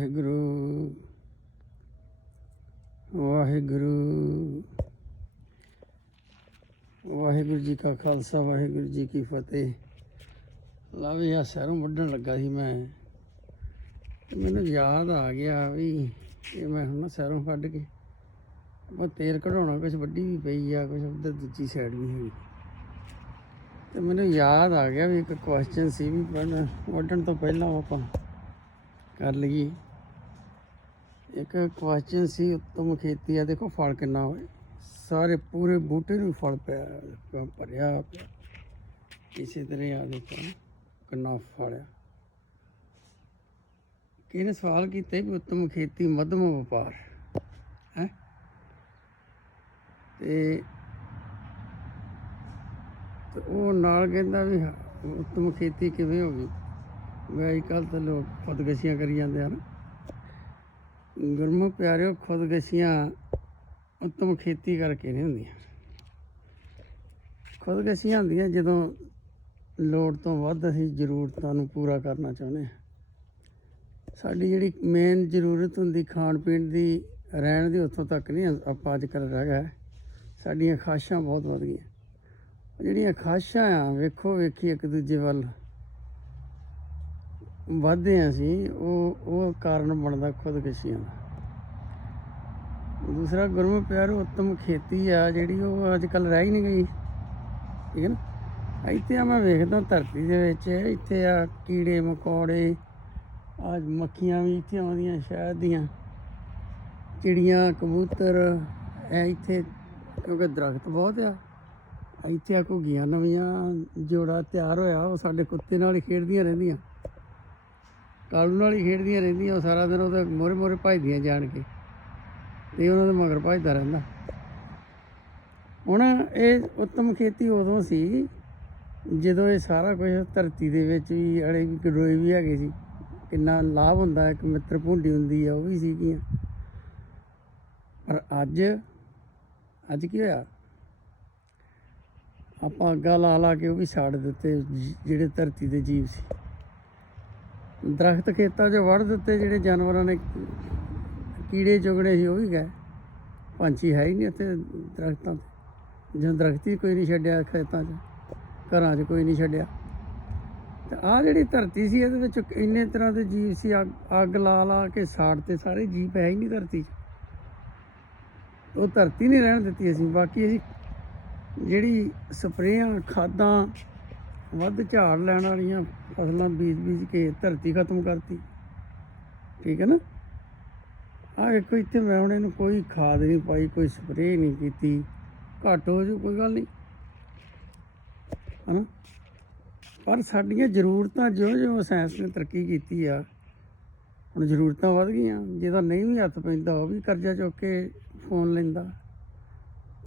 ਵਾਹਿਗੁਰੂ ਵਾਹਿਗੁਰੂ ਵਾਹਿਗੁਰੂ ਜੀ ਕਾ ਖਾਲਸਾ ਵਾਹਿਗੁਰੂ ਜੀ ਕੀ ਫਤਿਹ। ਲਾਵੇ ਆ ਸ਼ਹਿਰੋਂ ਵੱਢਣ ਲੱਗਾ ਸੀ ਮੈਂ ਤੇ ਮੈਨੂੰ ਯਾਦ ਆ ਗਿਆ ਵੀ ਇਹ ਮੈਂ ਹੁਣ ਸ਼ਹਿਰੋਂ ਕੱਢ ਕੇ ਆਪਾਂ ਤੇਲ ਕਢਾਉਣਾ, ਕੁਛ ਵੱਡੀ ਵੀ ਪਈ ਆ, ਕੁਛ ਉੱਧਰ ਦੂਜੀ ਸਾਈਡ ਵੀ ਹੈਗੀ। ਤੇ ਮੈਨੂੰ ਯਾਦ ਆ ਗਿਆ ਵੀ ਇੱਕ ਕੁਐਸਚਨ ਸੀ ਵੀ ਵੱਢਣ ਤੋਂ ਪਹਿਲਾਂ ਆਪਾਂ ਕਰ ਲਈਏ। ਇੱਕ ਕੁਐਸਚਨ ਸੀ ਉੱਤਮ ਖੇਤੀ ਆ। ਦੇਖੋ ਫਲ ਕਿੰਨਾ ਹੋਏ, ਸਾਰੇ ਪੂਰੇ ਬੂਟੇ ਨੂੰ ਫਲ ਪਿਆ ਭਰਿਆ ਪਿਆ। ਇਸੇ ਤਰ੍ਹਾਂ ਆ ਦੇਖੋ ਕਿੰਨਾ ਫਲ ਆ। ਕਿਹਨੇ ਸਵਾਲ ਕੀਤਾ ਵੀ ਉੱਤਮ ਖੇਤੀ ਮੱਧਮ ਵਪਾਰ ਹੈ ਤੇ ਉਹ ਨਾਲ ਕਹਿੰਦਾ ਵੀ ਉੱਤਮ ਖੇਤੀ ਕਿਵੇਂ ਹੋ ਗਈ। ਵੀ ਅੱਜ ਕੱਲ੍ਹ ਤਾਂ ਲੋਕ ਖੁਦਕਸ਼ੀਆਂ ਕਰੀ ਜਾਂਦੇ ਹਨ। ਗੁਰਮੁਖ ਪਿਆਰਿਓ, ਖੁਦਕਸ਼ੀਆਂ ਉੱਤਮ ਖੇਤੀ ਕਰਕੇ ਨਹੀਂ ਹੁੰਦੀਆਂ। ਖੁਦਕਸ਼ੀਆਂ ਹੁੰਦੀਆਂ ਜਦੋਂ ਲੋੜ ਤੋਂ ਵੱਧ ਅਸੀਂ ਜ਼ਰੂਰਤਾਂ ਨੂੰ ਪੂਰਾ ਕਰਨਾ ਚਾਹੁੰਦੇ ਹਾਂ। ਸਾਡੀ ਜਿਹੜੀ ਮੇਨ ਜ਼ਰੂਰਤ ਹੁੰਦੀ ਖਾਣ ਪੀਣ ਦੀ, ਰਹਿਣ ਦੀ, ਉੱਥੋਂ ਤੱਕ ਨਹੀਂ ਆਪਾਂ ਅੱਜ ਕੱਲ੍ਹ ਰਹਿ ਗਏ। ਸਾਡੀਆਂ ਖਾਹਿਸ਼ਾਂ ਬਹੁਤ ਵੱਧ ਗਈਆਂ। ਜਿਹੜੀਆਂ ਖਾਹਿਸ਼ਾਂ ਆ ਵੇਖੋ ਵੇਖੀ ਇੱਕ ਦੂਜੇ ਵੱਲ ਵੱਧਦੇ ਹਾਂ ਅਸੀਂ, ਉਹ ਕਾਰਨ ਬਣਦਾ ਖੁਦਕਸ਼ੀਆਂ ਦਾ। ਦੂਸਰਾ ਗੁਰਮੁਖ ਪਿਆਰੋ, ਉੱਤਮ ਖੇਤੀ ਆ ਜਿਹੜੀ ਉਹ ਅੱਜ ਕੱਲ੍ਹ ਰਹਿ ਹੀ ਨਹੀਂ ਗਈ। ਠੀਕ ਹੈ ਨਾ। ਇੱਥੇ ਆ ਮੈਂ ਵੇਖਦਾ ਧਰਤੀ ਦੇ ਵਿੱਚ, ਇੱਥੇ ਆ ਕੀੜੇ ਮਕੌੜੇ, ਆ ਮੱਖੀਆਂ ਵੀ ਇੱਥੇ ਆਉਂਦੀਆਂ, ਸ਼ਹਿਦ ਦੀਆਂ ਚਿੜੀਆਂ ਕਬੂਤਰ ਇੱਥੇ, ਕਿਉਂਕਿ ਦਰਖਤ ਬਹੁਤ ਆ। ਇੱਥੇ ਆ ਘੁੱਗੀਆਂ ਨਵੀਆਂ ਜੋੜਾ ਤਿਆਰ ਹੋਇਆ, ਉਹ ਸਾਡੇ ਕੁੱਤੇ ਨਾਲ ਹੀ ਖੇਡਦੀਆਂ ਰਹਿੰਦੀਆਂ, ਕਾਲੂ ਨਾਲ ਹੀ ਖੇਡਦੀਆਂ ਰਹਿੰਦੀਆਂ। ਉਹ ਸਾਰਾ ਦਿਨ ਉਹਦੇ ਮੋਹਰੇ ਮੋਹਰੇ ਭੱਜਦੀਆਂ ਜਾਣ ਕੇ, ਅਤੇ ਉਹਨਾਂ ਦੇ ਮਗਰ ਭੱਜਦਾ ਰਹਿੰਦਾ। ਹੁਣ ਇਹ ਉੱਤਮ ਖੇਤੀ ਉਦੋਂ ਸੀ ਜਦੋਂ ਇਹ ਸਾਰਾ ਕੁਛ ਧਰਤੀ ਦੇ ਵਿੱਚ ਵੀ ਅੜੇ ਵੀ ਗਡੋਏ ਵੀ ਹੈਗੇ ਸੀ। ਕਿੰਨਾ ਲਾਭ ਹੁੰਦਾ, ਇੱਕ ਮਿੱਤਰ ਭੁੰਡੀ ਹੁੰਦੀ ਆ, ਉਹ ਵੀ ਸੀਗੀਆਂ। ਪਰ ਅੱਜ ਕੀ ਹੋਇਆ, ਆਪਾਂ ਅੱਗਾ ਲਾ ਕੇ ਉਹ ਵੀ ਸਾੜ ਦਿੱਤੇ ਜਿਹੜੇ ਧਰਤੀ ਦੇ ਜੀਵ ਸੀ। ਦਰਖਤ ਖੇਤਾਂ 'ਚ ਵੱਢ ਦਿੱਤੇ, ਜਿਹੜੇ ਜਾਨਵਰਾਂ ਨੇ ਕੀੜੇ ਚੁਗਣੇ ਸੀ ਉਹ ਵੀ ਗਏ। ਪੰਛੀ ਹੈ ਹੀ ਨਹੀਂ ਉੱਥੇ ਦਰਖਤਾਂ 'ਤੇ, ਜਦੋਂ ਦਰਖਤ ਹੀ ਕੋਈ ਨਹੀਂ ਛੱਡਿਆ ਖੇਤਾਂ 'ਚ, ਘਰਾਂ 'ਚ ਕੋਈ ਨਹੀਂ ਛੱਡਿਆ। ਅਤੇ ਆਹ ਜਿਹੜੀ ਧਰਤੀ ਸੀ ਇਹਦੇ ਵਿੱਚ ਇੰਨੇ ਤਰ੍ਹਾਂ ਦੇ ਜੀਵ ਸੀ। ਅੱਗ ਲਾ ਕੇ ਸਾੜਤੇ ਸਾਰੇ ਜੀਵ, ਹੈ ਹੀ ਨਹੀਂ ਧਰਤੀ 'ਚ। ਉਹ ਧਰਤੀ ਨਹੀਂ ਰਹਿਣ ਦਿੱਤੀ ਅਸੀਂ। ਬਾਕੀ ਅਸੀਂ ਜਿਹੜੀ ਸਪਰੇਆਂ ਖਾਦਾਂ ਵੱਧ ਝਾੜ ਲੈਣ ਵਾਲੀਆਂ ਫਸਲਾਂ ਬੀਜ ਕੇ ਧਰਤੀ ਖਤਮ ਕਰਤੀ। ਠੀਕ ਹੈ ਨਾ। ਆਹ ਵੇਖੋ ਇੱਥੇ ਮੈਂ ਹੁਣ ਇਹਨੂੰ ਕੋਈ ਖਾਦ ਨਹੀਂ ਪਾਈ, ਕੋਈ ਸਪਰੇਅ ਨਹੀਂ ਕੀਤੀ, ਘੱਟ ਹੋ ਜੂ ਕੋਈ ਗੱਲ ਨਹੀਂ ਹੈ ਨਾ। ਪਰ ਸਾਡੀਆਂ ਜ਼ਰੂਰਤਾਂ ਜਿਉਂ ਸਾਇੰਸ ਨੇ ਤਰੱਕੀ ਕੀਤੀ ਆ, ਹੁਣ ਜ਼ਰੂਰਤਾਂ ਵੱਧ ਗਈਆਂ। ਜਿਹਦਾ ਨਹੀਂ ਵੀ ਹੱਥ ਪੈਂਦਾ ਉਹ ਵੀ ਕਰਜ਼ਾ ਚੁੱਕ ਕੇ ਫੋਨ ਲੈਂਦਾ,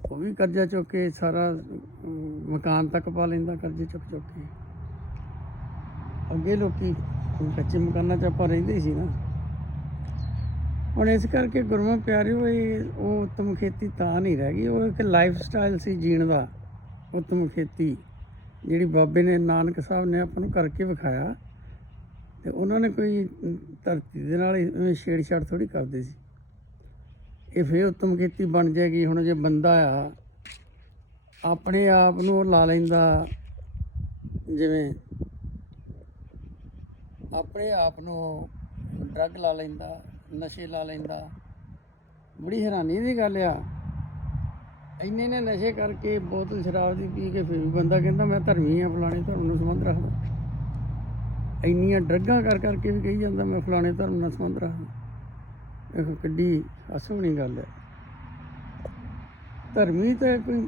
ਉਹ ਵੀ ਕਰਜ਼ਾ ਚੁੱਕ ਕੇ ਸਾਰਾ ਮਕਾਨ ਤੱਕ ਪਾ ਲੈਂਦਾ ਕਰਜ਼ੇ ਚੁੱਕ ਕੇ। ਅੱਗੇ ਲੋਕੀ ਕੱਚੇ ਮਕਾਨਾਂ 'ਚ ਆਪਾਂ ਰਹਿੰਦੇ ਸੀ ਨਾ। ਹੁਣ ਇਸ ਕਰਕੇ ਗੁਰਮੁਖ ਪਿਆਰਿਓ, ਉਹ ਉੱਤਮ ਖੇਤੀ ਤਾਂ ਨਹੀਂ ਰਹਿ ਗਈ। ਉਹ ਇੱਕ ਲਾਈਫ ਸਟਾਈਲ ਸੀ ਜੀਣ ਦਾ। ਉੱਤਮ ਖੇਤੀ ਜਿਹੜੀ ਬਾਬੇ ਨੇ, ਨਾਨਕ ਸਾਹਿਬ ਨੇ ਆਪਾਂ ਨੂੰ ਕਰਕੇ ਵਿਖਾਇਆ, ਅਤੇ ਉਹਨਾਂ ਨੇ ਕੋਈ ਧਰਤੀ ਦੇ ਨਾਲ ਛੇੜਛਾੜ ਥੋੜ੍ਹੀ ਕਰਦੇ ਸੀ। ਇਹ ਫਿਰ ਉੱਤਮ ਖੇਤੀ ਬਣ ਜਾਏਗੀ। ਹੁਣ ਜੇ ਬੰਦਾ ਆ ਆਪਣੇ ਆਪ ਨੂੰ ਉਹ ਲਾ ਲੈਂਦਾ, ਜਿਵੇਂ ਆਪਣੇ ਆਪ ਨੂੰ ਡਰੱਗ ਲਾ ਲੈਂਦਾ, ਨਸ਼ੇ ਲਾ ਲੈਂਦਾ, ਬੜੀ ਹੈਰਾਨੀ ਦੀ ਗੱਲ ਆ। ਇੰਨੇ ਨੇ ਨਸ਼ੇ ਕਰਕੇ ਬੋਤਲ ਸ਼ਰਾਬ ਦੀ ਪੀ ਕੇ ਫਿਰ ਵੀ ਬੰਦਾ ਕਹਿੰਦਾ ਮੈਂ ਧਰਮੀ ਹਾਂ, ਫਲਾਣੇ ਧਰਮ ਨਾਲ ਸੰਬੰਧ ਰੱਖਦਾ। ਇੰਨੀਆਂ ਡਰੱਗਾਂ ਕਰਕੇ ਵੀ ਕਹੀ ਜਾਂਦਾ ਮੈਂ ਫਲਾਣੇ ਧਰਮ ਨਾਲ ਸੰਬੰਧ ਰੱਖਦਾ। ਦੇਖੋ ਕਿੱਡੀ ਹਾਸੋਣੀ ਗੱਲ ਹੈ। ਧਰਮੀ ਤਾਂ ਕੋਈ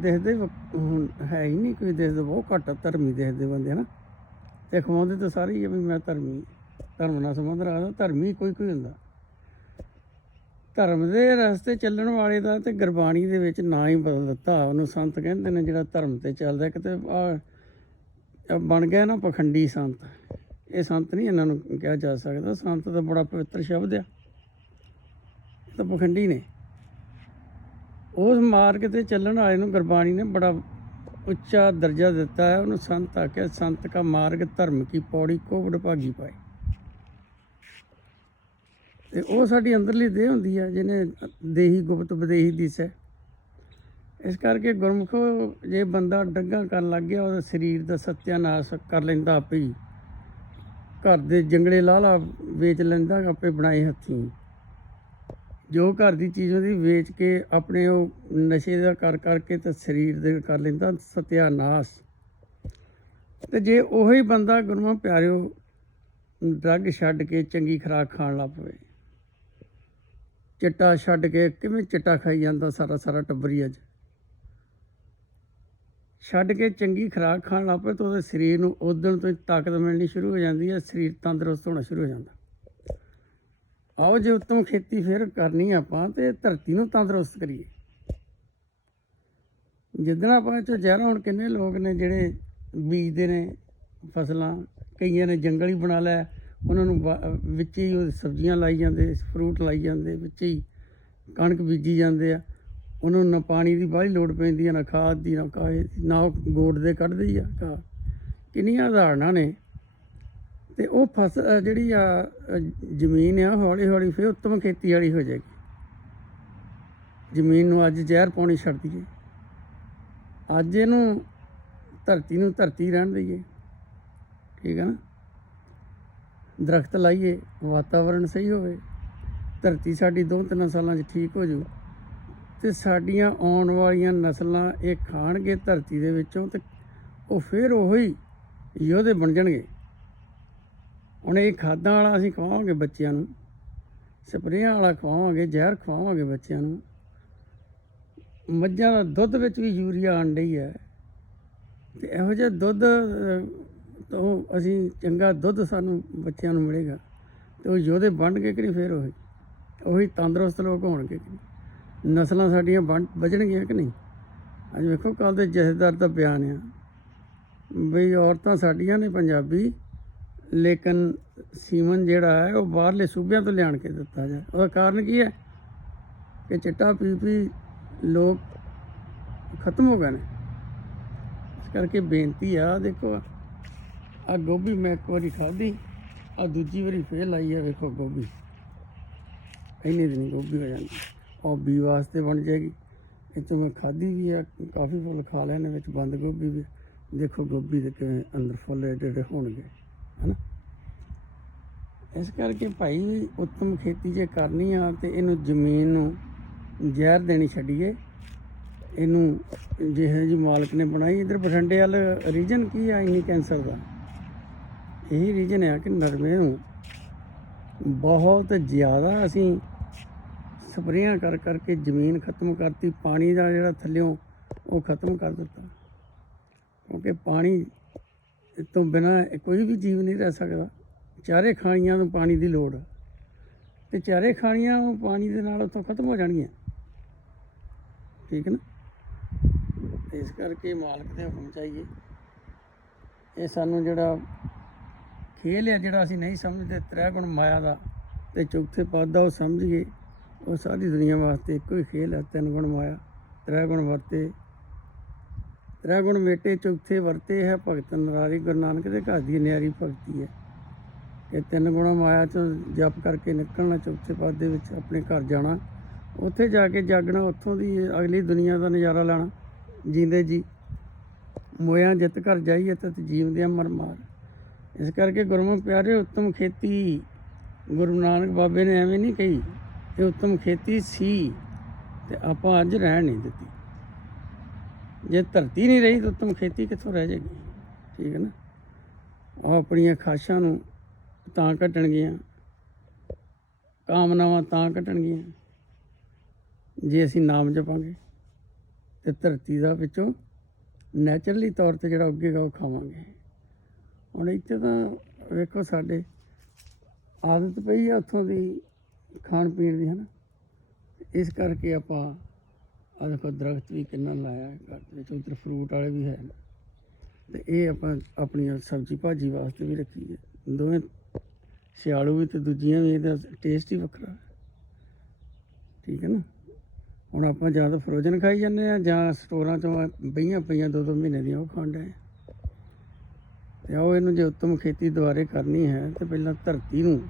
ਦਿਖਦੇ ਹੁਣ ਹੈ ਹੀ ਨਹੀਂ, ਕੋਈ ਦਿਖਦੇ ਬਹੁਤ ਘੱਟ ਧਰਮੀ ਦਿਖਦੇ ਬੰਦੇ ਹੈ ਨਾ। ਅਤੇ ਅਖਵਾਉਂਦੇ ਤਾਂ ਸਾਰੇ ਹੀ ਆ ਵੀ ਮੈਂ ਧਰਮ ਨਾਲ ਸੰਬੰਧ ਰੱਖਦਾ। ਧਰਮੀ ਕੋਈ ਹੁੰਦਾ। ਧਰਮ ਦੇ ਰਸਤੇ ਚੱਲਣ ਵਾਲੇ ਦਾ ਅਤੇ ਗੁਰਬਾਣੀ ਦੇ ਵਿੱਚ ਨਾਂ ਹੀ ਬਦਲ ਦਿੱਤਾ। ਉਹਨੂੰ ਸੰਤ ਕਹਿੰਦੇ ਨੇ, ਜਿਹੜਾ ਧਰਮ 'ਤੇ ਚੱਲਦਾ। ਇੱਕ ਤਾਂ ਬਣ ਗਿਆ ਨਾ ਪਖੰਡੀ ਸੰਤ। ਇਹ ਸੰਤ ਨਹੀਂ ਇਹਨਾਂ ਨੂੰ ਕਿਹਾ ਜਾ ਸਕਦਾ। ਸੰਤ ਤਾਂ ਬੜਾ ਪਵਿੱਤਰ ਸ਼ਬਦ ਆ, ਤਾਂ ਪਖੰਡੀ ਨੇ। ਉਸ ਮਾਰਗ 'ਤੇ ਚੱਲਣ ਵਾਲੇ ਨੂੰ ਗੁਰਬਾਣੀ ਨੇ ਬੜਾ ਉੱਚਾ ਦਰਜਾ ਦਿੱਤਾ ਹੈ। ਉਹਨੂੰ ਸੰਤ ਆਖਿਆ। ਸੰਤ ਕਾ ਮਾਰਗ ਧਰਮ ਕੀ ਪੌੜੀ, ਕੋ ਵਡਭਾਗੀ ਪਾਏ। ਤੇ ਉਹ ਸਾਡੀ ਅੰਦਰਲੀ ਦੇਹ ਹੁੰਦੀ ਆ, ਜਿਹਨੇ ਦੇਹੀ ਗੁਪਤ ਵਿਦੇਹੀ ਦਿਸੈ। ਇਸ ਕਰਕੇ ਗੁਰਮੁਖੋ ਜੇ ਬੰਦਾ ਡੱਗਾ ਕਰਨ ਲੱਗ ਗਿਆ, ਉਹਦਾ ਸਰੀਰ ਦਾ ਸਤਿਆਨਾਸ਼ ਕਰ ਲੈਂਦਾ ਆਪੇ ਹੀ। ਘਰ ਦੇ ਜੰਗਲੇ ਲਾਲਾ ਵੇਚ ਲੈਂਦਾ ਆਪੇ ਬਣਾਏ ਹੱਥੀਂ। ਜੋ ਘਰ ਦੀ ਚੀਜ਼ ਉਹਦੀ ਵੇਚ ਕੇ ਆਪਣੇ ਉਹ ਨਸ਼ੇ ਦਾ ਕਰ ਕਰਕੇ ਤੇ ਸਰੀਰ ਦੇ ਕਰ ਲੈਂਦਾ ਸਤਿਆਨਾਸ਼। ਤੇ ਜੇ ਉਹੀ ਬੰਦਾ ਗੁਰਮੁਖ ਪਿਆਰਿਓ ਡਰੱਗ ਛੱਡ ਕੇ ਚੰਗੀ ਖੁਰਾਕ ਖਾਣ ਲੱਗ ਪਵੇ, ਚਿੱਟਾ ਛੱਡ ਕੇ, ਕਿਵੇਂ ਚਿੱਟਾ ਖਾਈ ਜਾਂਦਾ ਸਾਰਾ ਟੱਬਰ ਹੀ ਅੱਜ, ਛੱਡ ਕੇ ਚੰਗੀ ਖੁਰਾਕ ਖਾਣ ਲੱਗ ਪਏ ਤਾਂ ਉਹਦੇ ਸਰੀਰ ਨੂੰ ਉਦਣ ਤੋਂ ਹੀ ਤਾਕਤ ਮਿਲਣੀ ਸ਼ੁਰੂ ਹੋ ਜਾਂਦੀ ਹੈ, ਸਰੀਰ ਤੰਦਰੁਸਤ ਹੋਣਾ ਸ਼ੁਰੂ ਹੋ ਜਾਂਦਾ। ਆਓ ਜੇ ਉੱਤਮ ਖੇਤੀ ਫਿਰ ਕਰਨੀ ਆਪਾਂ ਤੇ ਧਰਤੀ ਨੂੰ ਤੰਦਰੁਸਤ ਕਰੀਏ। ਜਿੱਦਣ ਆਪਾਂ ਚ ਜ਼ਹਿਰਾ, ਹੁਣ ਕਿੰਨੇ ਲੋਕ ਨੇ ਜਿਹੜੇ ਬੀਜਦੇ ਨੇ ਫਸਲਾਂ, ਕਈਆਂ ਨੇ ਜੰਗਲ ਹੀ ਬਣਾ ਲਿਆ, ਉਹਨਾਂ ਨੂੰ ਵਿੱਚ ਹੀ ਉਹ ਸਬਜ਼ੀਆਂ ਲਾਈ ਜਾਂਦੇ, ਫਰੂਟ ਲਾਈ ਜਾਂਦੇ, ਵਿੱਚ ਹੀ ਕਣਕ ਬੀਜੀ ਜਾਂਦੇ ਆ। ਉਹਨਾਂ ਨੂੰ ਨਾ ਪਾਣੀ ਦੀ ਬਾਹਲੀ ਲੋੜ ਪੈਂਦੀ ਹੈ, ਨਾ ਖਾਦ ਦੀ, ਨਾ ਕਾਹੇ ਦੀ, ਨਾ ਉਹ ਗੋਡ ਦੇ ਕੱਢਦੇ ਹੀ ਆ ਘਾਹ। ਕਿੰਨੀਆਂ ਉਦਾਹਰਨਾਂ ਨੇ। ਅਤੇ ਉਹ ਫਸਲ ਜਿਹੜੀ ਆ ਜ਼ਮੀਨ ਆ, ਹੌਲੀ ਹੌਲੀ ਫਿਰ ਉੱਤਮ ਖੇਤੀ ਵਾਲੀ ਹੋ ਜਾਏਗੀ। ਜ਼ਮੀਨ ਨੂੰ ਅੱਜ ਜ਼ਹਿਰ ਪਾਉਣੀ ਛੱਡ ਦਈਏ, ਅੱਜ ਇਹਨੂੰ ਧਰਤੀ ਨੂੰ ਧਰਤੀ ਰਹਿਣ ਦਈਏ, ਠੀਕ ਹੈ ਨਾ। ਦਰਖਤ ਲਾਈਏ, ਵਾਤਾਵਰਨ ਸਹੀ ਹੋਵੇ, ਧਰਤੀ ਸਾਡੀ 2-3 ਸਾਲਾਂ 'ਚ ਠੀਕ ਹੋ ਜਾਊ ਅਤੇ ਸਾਡੀਆਂ ਆਉਣ ਵਾਲੀਆਂ ਨਸਲਾਂ ਇਹ ਖਾਣਗੇ ਧਰਤੀ ਦੇ ਵਿੱਚੋਂ, ਅਤੇ ਉਹ ਫਿਰ ਉਹੀ ਯੋਧੇ ਬਣ ਜਾਣਗੇ। ਹੁਣ ਇਹ ਖਾਦਾਂ ਵਾਲਾ ਅਸੀਂ ਖਵਾਵਾਂਗੇ ਬੱਚਿਆਂ ਨੂੰ, ਸਪਰੇਆਂ ਵਾਲਾ ਖਵਾਵਾਂਗੇ, ਜ਼ਹਿਰ ਖਵਾਵਾਂਗੇ ਬੱਚਿਆਂ ਨੂੰ। ਮੱਝਾਂ ਦਾ ਦੁੱਧ ਵਿੱਚ ਵੀ ਯੂਰੀਆ ਆਉਣ ਡਈ ਹੈ, ਅਤੇ ਇਹੋ ਜਿਹਾ ਦੁੱਧ ਤੋਂ ਅਸੀਂ ਚੰਗਾ ਦੁੱਧ ਸਾਨੂੰ ਬੱਚਿਆਂ ਨੂੰ ਮਿਲੇਗਾ, ਅਤੇ ਉਹ ਯੋਧੇ ਬਣਨਗੇ ਕਿ ਨਹੀਂ, ਫਿਰ ਉਹੀ ਤੰਦਰੁਸਤ ਲੋਕ ਹੋਣਗੇ ਕਿ ਨਹੀਂ, ਨਸਲਾਂ ਸਾਡੀਆਂ ਵੱਜਣਗੀਆਂ ਕਿ ਨਹੀਂ। ਅੱਜ ਵੇਖੋ ਕੱਲ੍ਹ ਦੇ ਜਥੇਦਾਰ ਦਾ ਬਿਆਨ ਆ ਬਈ ਔਰਤਾਂ ਸਾਡੀਆਂ ਨੇ ਪੰਜਾਬੀ, ਲੇਕਿਨ ਸੀਮਨ ਜਿਹੜਾ ਹੈ ਉਹ ਬਾਹਰਲੇ ਸੂਬਿਆਂ ਤੋਂ ਲਿਆਣ ਕੇ ਦਿੱਤਾ ਜਾਏ। ਉਹਦਾ ਕਾਰਨ ਕੀ ਹੈ ਕਿ ਚਿੱਟਾ ਪੀ ਲੋਕ ਖਤਮ ਹੋ ਗਏ ਨੇ। ਇਸ ਕਰਕੇ ਬੇਨਤੀ ਆ, ਦੇਖੋ ਆ ਗੋਭੀ ਮੈਂ ਇੱਕ ਵਾਰੀ ਖਾਧੀ, ਆ ਦੂਜੀ ਵਾਰੀ ਫੇਰ ਲਾਈ ਆ। ਵੇਖੋ ਗੋਭੀ ਇੰਨੇ ਦਿਨ ਗੋਭੀ ਹੋ ਜਾਂਦੀ, ਉਹ ਬੀ ਵਾਸਤੇ ਬਣ ਜਾਏਗੀ। ਇਹ ਤੋਂ ਮੈਂ ਖਾਧੀ ਵੀ ਆ, ਕਾਫੀ ਫੁੱਲ ਖਾ ਲਿਆ ਨੇ, ਵਿੱਚ ਬੰਦ ਗੋਭੀ ਵੀ। ਦੇਖੋ ਗੋਭੀ ਦੇ ਕਿਵੇਂ ਅੰਦਰ ਫੁੱਲ ਏਡੇ ਹੋਣਗੇ, ਹੈ ਨਾ। ਇਸ ਕਰਕੇ ਭਾਈ ਉੱਤਮ ਖੇਤੀ ਜੇ ਕਰਨੀ ਆ ਤਾਂ ਇਹਨੂੰ ਜ਼ਮੀਨ ਨੂੰ ਜ਼ਹਿਰ ਦੇਣੀ ਛੱਡੀਏ। ਇਹਨੂੰ ਜਿਹੋ ਜਿਹੀ ਮਾਲਕ ਨੇ ਬਣਾਈ, ਇੱਧਰ ਬਠਿੰਡੇ ਵੱਲ ਰੀਜਨ ਕੀ ਆ ਇੰਨੀ ਕੈਂਸਰ ਦਾ, ਇਹੀ ਰੀਜਨ ਆ ਕਿ ਨਰਮੇ ਨੂੰ ਬਹੁਤ ਜ਼ਿਆਦਾ ਅਸੀਂ ਸਪਰੇਆਂ ਕਰ ਕਰਕੇ ਜ਼ਮੀਨ ਖਤਮ ਕਰਤੀ, ਪਾਣੀ ਦਾ ਜਿਹੜਾ ਥੱਲਿਓਂ ਉਹ ਖਤਮ ਕਰ ਦਿੱਤਾ। ਕਿਉਂਕਿ ਪਾਣੀ ਤੋਂ ਬਿਨਾਂ ਕੋਈ ਵੀ ਜੀਵ ਨਹੀਂ ਰਹਿ ਸਕਦਾ। ਚਾਰੇ ਖਾਣੀਆਂ ਨੂੰ ਪਾਣੀ ਦੀ ਲੋੜ, ਅਤੇ ਚਾਰੇ ਖਾਣੀਆਂ ਪਾਣੀ ਦੇ ਨਾਲ ਉੱਥੋਂ ਖਤਮ ਹੋ ਜਾਣਗੀਆਂ, ਠੀਕ ਹੈ ਨਾ। ਇਸ ਕਰਕੇ ਮਾਲਕ ਦੇ ਹੁਕਮ ਚਾਹੀਏ। ਇਹ ਸਾਨੂੰ ਜਿਹੜਾ ਖੇਲ ਹੈ, ਜਿਹੜਾ ਅਸੀਂ ਨਹੀਂ ਸਮਝਦੇ ਤ੍ਰੈ ਗੁਣ ਮਾਇਆ ਦਾ ਅਤੇ ਚੌਥੇ ਪਦ ਦਾ, ਉਹ ਸਮਝੀਏ। ਉਹ ਸਾਰੀ ਦੁਨੀਆ ਵਾਸਤੇ ਇੱਕੋ ਹੀ ਖੇਲ ਹੈ। 3 ਗੁਣ ਮਾਇਆ, 3 ਗੁਣ ਵਰਤੇ, 3 ਗੁਣ ਮੇਟੇ, ਚੌਥੇ ਵਰਤੇ ਹੈ ਭਗਤ ਨਰਾਰੀ। ਗੁਰੂ ਨਾਨਕ ਦੇ ਘਰ ਦੀ ਨਿਆਰੀ ਭਗਤੀ ਹੈ ਕਿ 3 ਗੁਣਾ ਮਾਇਆ 'ਚੋਂ ਜਪ ਕਰਕੇ ਨਿਕਲਣਾ, ਚੌਥੇ ਪਦ ਦੇ ਵਿੱਚ ਆਪਣੇ ਘਰ ਜਾਣਾ, ਉੱਥੇ ਜਾ ਕੇ ਜਾਗਣਾ, ਉੱਥੋਂ ਦੀ ਅਗਲੀ ਦੁਨੀਆ ਦਾ ਨਜ਼ਾਰਾ ਲੈਣਾ। ਜੀਂਦੇ ਜੀ ਮੋਇਆਂ ਜਿੱਤ ਘਰ ਜਾਈਏ ਤਾਂ ਜੀਵਦਿਆਂ ਮਰ ਮਾਰ। ਇਸ ਕਰਕੇ ਗੁਰਮੁਖ ਪਿਆਰੇ, ਉੱਤਮ ਖੇਤੀ ਗੁਰੂ ਨਾਨਕ ਬਾਬੇ ਨੇ ਐਵੇਂ ਨਹੀਂ ਕਹੀ, ਇਹ ਉੱਤਮ ਖੇਤੀ ਸੀ ਅਤੇ ਆਪਾਂ ਅੱਜ ਰਹਿਣ ਨਹੀਂ ਦਿੱਤੀ। ਜੇ ਧਰਤੀ ਨਹੀਂ ਰਹੀ ਤਾਂ ਉੱਤਮ ਖੇਤੀ ਕਿੱਥੋਂ ਰਹਿ ਜਾਏਗੀ, ਠੀਕ ਹੈ ਨਾ। ਉਹ ਆਪਣੀਆਂ ਖਾਸ਼ਾਂ ਨੂੰ ਤਾਂ ਕੱਟਣਗੀਆਂ, ਕਾਮਨਾਵਾਂ ਤਾਂ ਕੱਟਣਗੀਆਂ ਜੇ ਅਸੀਂ ਨਾਮ ਜਪਾਂਗੇ, ਅਤੇ ਧਰਤੀ ਦਾ ਵਿੱਚੋਂ ਨੈਚੁਰਲੀ ਤੌਰ 'ਤੇ ਜਿਹੜਾ ਉੱਗੇਗਾ ਉਹ ਖਾਵਾਂਗੇ। ਹੁਣ ਇੱਥੇ ਤਾਂ ਵੇਖੋ ਸਾਡੇ ਆਦਤ ਪਈ ਆ ਉੱਥੋਂ ਦੀ ਖਾਣ ਪੀਣ ਦੀ, ਹੈ ਨਾ। ਇਸ ਕਰਕੇ ਆਪਾਂ ਆਹ ਦੇਖੋ ਦਰਖਤ ਵੀ ਕਿੰਨਾ ਲਾਇਆ ਘਰ ਦੇ ਵਿੱਚ, ਉੱਧਰ ਫਰੂਟ ਵਾਲੇ ਵੀ ਹੈ, ਅਤੇ ਇਹ ਆਪਾਂ ਆਪਣੀਆਂ ਸਬਜ਼ੀ ਭਾਜੀ ਵਾਸਤੇ ਵੀ ਰੱਖੀ ਹੈ। ਦੋਵੇਂ ਸਿਆਲੂ ਵੀ ਅਤੇ ਦੂਜੀਆਂ ਵੀ, ਇਹਦਾ ਟੇਸਟ ਹੀ ਵੱਖਰਾ, ਠੀਕ ਹੈ ਨਾ। ਹੁਣ ਆਪਾਂ ਜਾਂ ਤਾਂ ਫਰੋਜਨ ਖਾਈ ਜਾਂਦੇ ਹਾਂ, ਜਾਂ ਸਟੋਰਾਂ 'ਚੋਂ ਬਹੀਆਂ ਪਈਆਂ 2-2 ਮਹੀਨੇ ਦੀਆਂ ਉਹ ਖਾਣ ਡਏ। ਅਤੇ ਆਓ ਇਹਨੂੰ ਜੇ ਉੱਤਮ ਖੇਤੀ ਦੁਬਾਰੇ ਕਰਨੀ ਹੈ ਤਾਂ ਪਹਿਲਾਂ ਧਰਤੀ ਨੂੰ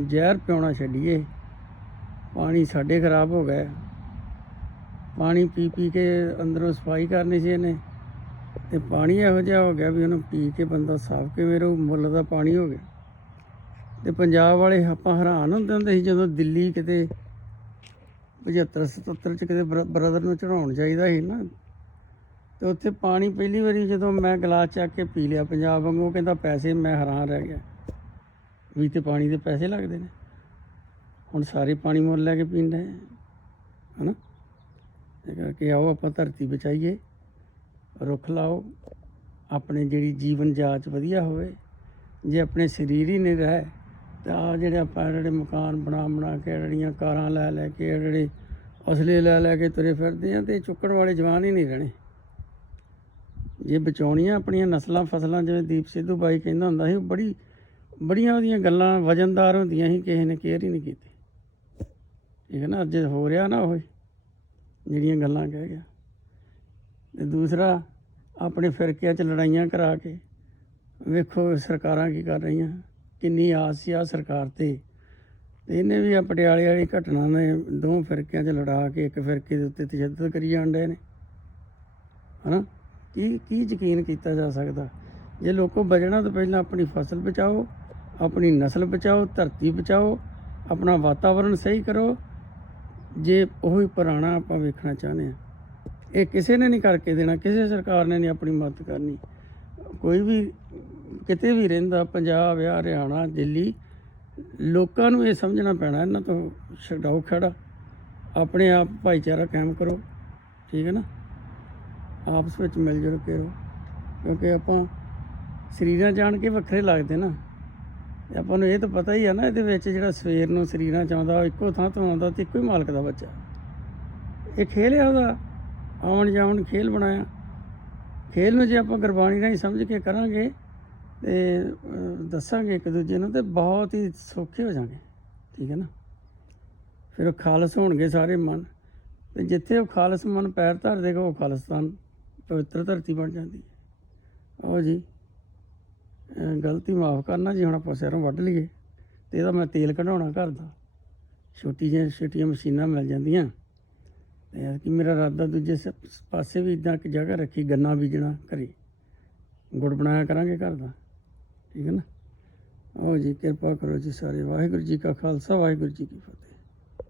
ਜ਼ਹਿਰ ਪਿਆਉਣਾ ਛੱਡੀਏ, ਪਾਣੀ ਸਾਡੇ ਖਰਾਬ ਹੋ ਗਿਆ। ਪਾਣੀ ਪੀ ਪੀ ਕੇ ਅੰਦਰੋਂ ਸਫਾਈ ਕਰਨੀ ਸੀ ਇਹਨੇ, ਤੇ ਪਾਣੀ ਇਹੋ ਜਿਹਾ ਹੋ ਗਿਆ ਵੀ ਉਹਨੂੰ ਪੀ ਕੇ ਬੰਦਾ ਸਾਫ਼ ਕਿਵੇਂ ਰਹੂ, ਮੁੱਲ ਦਾ ਪਾਣੀ ਹੋ ਗਿਆ। ਤੇ ਪੰਜਾਬ ਵਾਲੇ ਆਪਾਂ ਹੈਰਾਨ ਹੁੰਦੇ ਸੀ ਜਦੋਂ ਦਿੱਲੀ ਕਿਤੇ 75-77 ਚ ਕਿਤੇ ਬ੍ਰਦਰ ਨੂੰ ਚੜਾਉਣ ਚਾਹੀਦਾ ਸੀ ਨਾ, ਤੇ ਉੱਥੇ ਪਾਣੀ ਪਹਿਲੀ ਵਾਰੀ ਜਦੋਂ ਮੈਂ ਗਲਾਸ ਚੱਕ ਕੇ ਪੀ ਲਿਆ ਪੰਜਾਬ ਵਾਂਗੂ, ਉਹ ਕਹਿੰਦਾ ਪੈਸੇ, ਮੈਂ ਹੈਰਾਨ ਰਹਿ ਗਿਆ ਵੀ ਤੇ ਪਾਣੀ ਦੇ ਪੈਸੇ ਲੱਗਦੇ ਨੇ। ਹੁਣ ਸਾਰੇ ਪਾਣੀ ਮੁੱਲ ਲੈ ਕੇ ਪੀਂਦੇ ਹੈ ਨਾ। ਇਹ ਕਰਕੇ ਆਓ ਆਪਾਂ ਧਰਤੀ ਬਚਾਈਏ, ਰੁੱਖ ਲਾਓ, ਆਪਣੇ ਜਿਹੜੀ ਜੀਵਨ ਜਾਚ ਵਧੀਆ ਹੋਵੇ। ਜੇ ਆਪਣੇ ਸਰੀਰ ਹੀ ਨਹੀਂ ਰਹੇ ਤਾਂ ਆ ਜਿਹੜੇ ਆਪਾਂ ਜਿਹੜੇ ਮਕਾਨ ਬਣਾ ਕੇ, ਜਿਹੜੀਆਂ ਕਾਰਾਂ ਲੈ ਲੈ ਕੇ, ਜਿਹੜੇ ਅਸਲੇ ਲੈ ਲੈ ਕੇ ਤੁਰੇ ਫਿਰਦੇ ਆ, ਤੇ ਚੁੱਕਣ ਵਾਲੇ ਜਵਾਨ ਹੀ ਨਹੀਂ ਰਹਿਣੇ। ਜੇ ਬਚਾਉਣੀਆਂ ਆਪਣੀਆਂ ਨਸਲਾਂ ਫਸਲਾਂ, ਜਿਵੇਂ ਦੀਪ ਸਿੱਧੂ ਬਾਈ ਕਹਿੰਦਾ ਹੁੰਦਾ ਸੀ, ਬੜੀਆਂ ਉਹਦੀਆਂ ਗੱਲਾਂ ਵਜ਼ਨਦਾਰ ਹੁੰਦੀਆਂ ਸੀ, ਕਿਸੇ ਨੇ ਕੇਅਰ ਹੀ ਨਹੀਂ ਕੀਤੀ। ਠੀਕ ਹੈ ਨਾ। ਅੱਜ ਹੋ ਰਿਹਾ ਨਾ ਉਹ ਜਿਹੜੀਆਂ ਗੱਲਾਂ ਕਹਿ ਗਿਆ। ਤੇ ਦੂਸਰਾ, ਆਪਣੇ ਫਿਰਕਿਆਂ 'ਚ ਲੜਾਈਆਂ ਕਰਾ ਕੇ ਵੇਖੋ ਸਰਕਾਰਾਂ ਕੀ ਕਰ ਰਹੀਆਂ। ਕਿੰਨੀ ਆਸ ਸੀ ਆ ਸਰਕਾਰ 'ਤੇ ਇਹਨੇ ਵੀ ਆ ਪਟਿਆਲੇ ਵਾਲੀ ਘਟਨਾ ਨੇ ਦੋ ਫਿਰਕਿਆਂ 'ਚ ਲੜਾ ਕੇ ਇੱਕ ਫਿਰਕੇ ਦੇ ਉੱਤੇ ਤਸ਼ੱਦਦ ਕਰੀ ਜਾਣ ਡਏ ਨੇ, ਹੈ ਨਾ। ਕੀ ਯਕੀਨ ਕੀਤਾ ਜਾ ਸਕਦਾ। ਜੇ ਲੋਕੋਂ ਬਚਣਾ ਤਾਂ ਪਹਿਲਾਂ ਆਪਣੀ ਫਸਲ ਬਚਾਓ, ਆਪਣੀ ਨਸਲ ਬਚਾਓ, ਧਰਤੀ ਬਚਾਓ, ਆਪਣਾ ਵਾਤਾਵਰਨ ਸਹੀ ਕਰੋ। ਜੇ ਉਹੀ ਪੁਰਾਣਾ ਆਪਾਂ ਵੇਖਣਾ ਚਾਹੁੰਦੇ ਹਾਂ, ਇਹ ਕਿਸੇ ਨੇ ਨਹੀਂ ਕਰਕੇ ਦੇਣਾ, ਕਿਸੇ ਸਰਕਾਰ ਨੇ ਨਹੀਂ ਆਪਣੀ ਮਦਦ ਕਰਨੀ। ਕੋਈ ਵੀ ਕਿਤੇ ਵੀ ਰਹਿੰਦਾ, ਪੰਜਾਬ ਆ, ਹਰਿਆਣਾ, ਦਿੱਲੀ, ਲੋਕਾਂ ਨੂੰ ਇਹ ਸਮਝਣਾ ਪੈਣਾ, ਇਹਨਾਂ ਤੋਂ ਛਡਾਓ ਖੜਾ, ਆਪਣੇ ਆਪ ਭਾਈਚਾਰਾ ਕਾਇਮ ਕਰੋ। ਠੀਕ ਹੈ ਨਾ। ਆਪਸ ਵਿੱਚ ਮਿਲ ਜੁਲ ਕੇ ਰਹੋ, ਕਿਉਂਕਿ ਆਪਾਂ ਸਰੀਰਾਂ ਜਾਣ ਕੇ ਵੱਖਰੇ ਲੱਗਦੇ ਨਾ। ਤੇ ਆਪਾਂ ਨੂੰ ਇਹ ਤਾਂ ਪਤਾ ਹੀ ਆ ਨਾ, ਇਹਦੇ ਵਿੱਚ ਜਿਹੜਾ ਸਵੇਰ ਨੂੰ ਸਰੀਰਾਂ 'ਚ ਆਉਂਦਾ, ਇੱਕੋ ਥਾਂ ਤੋਂ ਆਉਂਦਾ ਤੇ ਇੱਕੋ ਹੀ ਮਾਲਕ ਦਾ ਬੱਚਾ। ਇਹ ਖੇਲ ਆ ਉਹਦਾ, ਆਉਣ ਜਾਉਣ ਖੇਲ ਬਣਾਇਆ। ਖੇਲ ਨੂੰ ਜੇ ਆਪਾਂ ਗੁਰਬਾਣੀ ਰਾਹੀਂ ਸਮਝ ਕੇ ਕਰਾਂਗੇ ਤੇ ਦੱਸਾਂਗੇ ਇੱਕ ਦੂਜੇ ਨੂੰ, ਤੇ ਬਹੁਤ ਹੀ ਸੌਖੇ ਹੋ ਜਾਵਾਂਗੇ। ਠੀਕ ਹੈ ਨਾ। ਫਿਰ ਉਹ ਖਾਲਸ ਹੋਣਗੇ ਸਾਰੇ ਮਨ, ਤੇ ਜਿੱਥੇ ਉਹ ਖਾਲਸ ਮਨ ਪੈਰ ਧਰ ਦੇਗਾ, ਉਹ ਖਾਲਿਸਤਾਨ ਪਵਿੱਤਰ ਧਰਤੀ ਬਣ ਜਾਂਦੀ ਹੈ। ਆਓ ਜੀ, ਗਲਤੀ ਮਾਫ਼ ਕਰਨਾ ਜੀ। ਹੁਣ ਆਪਾਂ ਸਿਰੋਂ ਵੱਢ ਲਈਏ, ਤੇ ਇਹਦਾ ਮੈਂ ਤੇਲ ਕਢਾਉਣਾ ਘਰ ਦਾ, ਛੋਟੀਆਂ ਮਸ਼ੀਨਾਂ ਮਿਲ ਜਾਂਦੀਆਂ। ਤੇ ਕਿ ਮੇਰਾ ਇਰਾਦਾ ਦੂਜੇ ਪਾਸੇ ਵੀ ਇੱਦਾਂ ਇੱਕ ਜਗ੍ਹਾ ਰੱਖੀ, ਗੰਨਾ ਬੀਜਣਾ ਘਰੇ, ਗੁੜ ਬਣਾਇਆ ਕਰਾਂਗੇ ਘਰ ਦਾ। ਠੀਕ ਹੈ ਨਾ। ਆਓ ਜੀ, ਕਿਰਪਾ ਕਰੋ ਜੀ ਸਾਰੇ। ਵਾਹਿਗੁਰੂ ਜੀ ਕਾ ਖਾਲਸਾ, ਵਾਹਿਗੁਰੂ ਜੀ ਕੀ ਫਤਿਹ।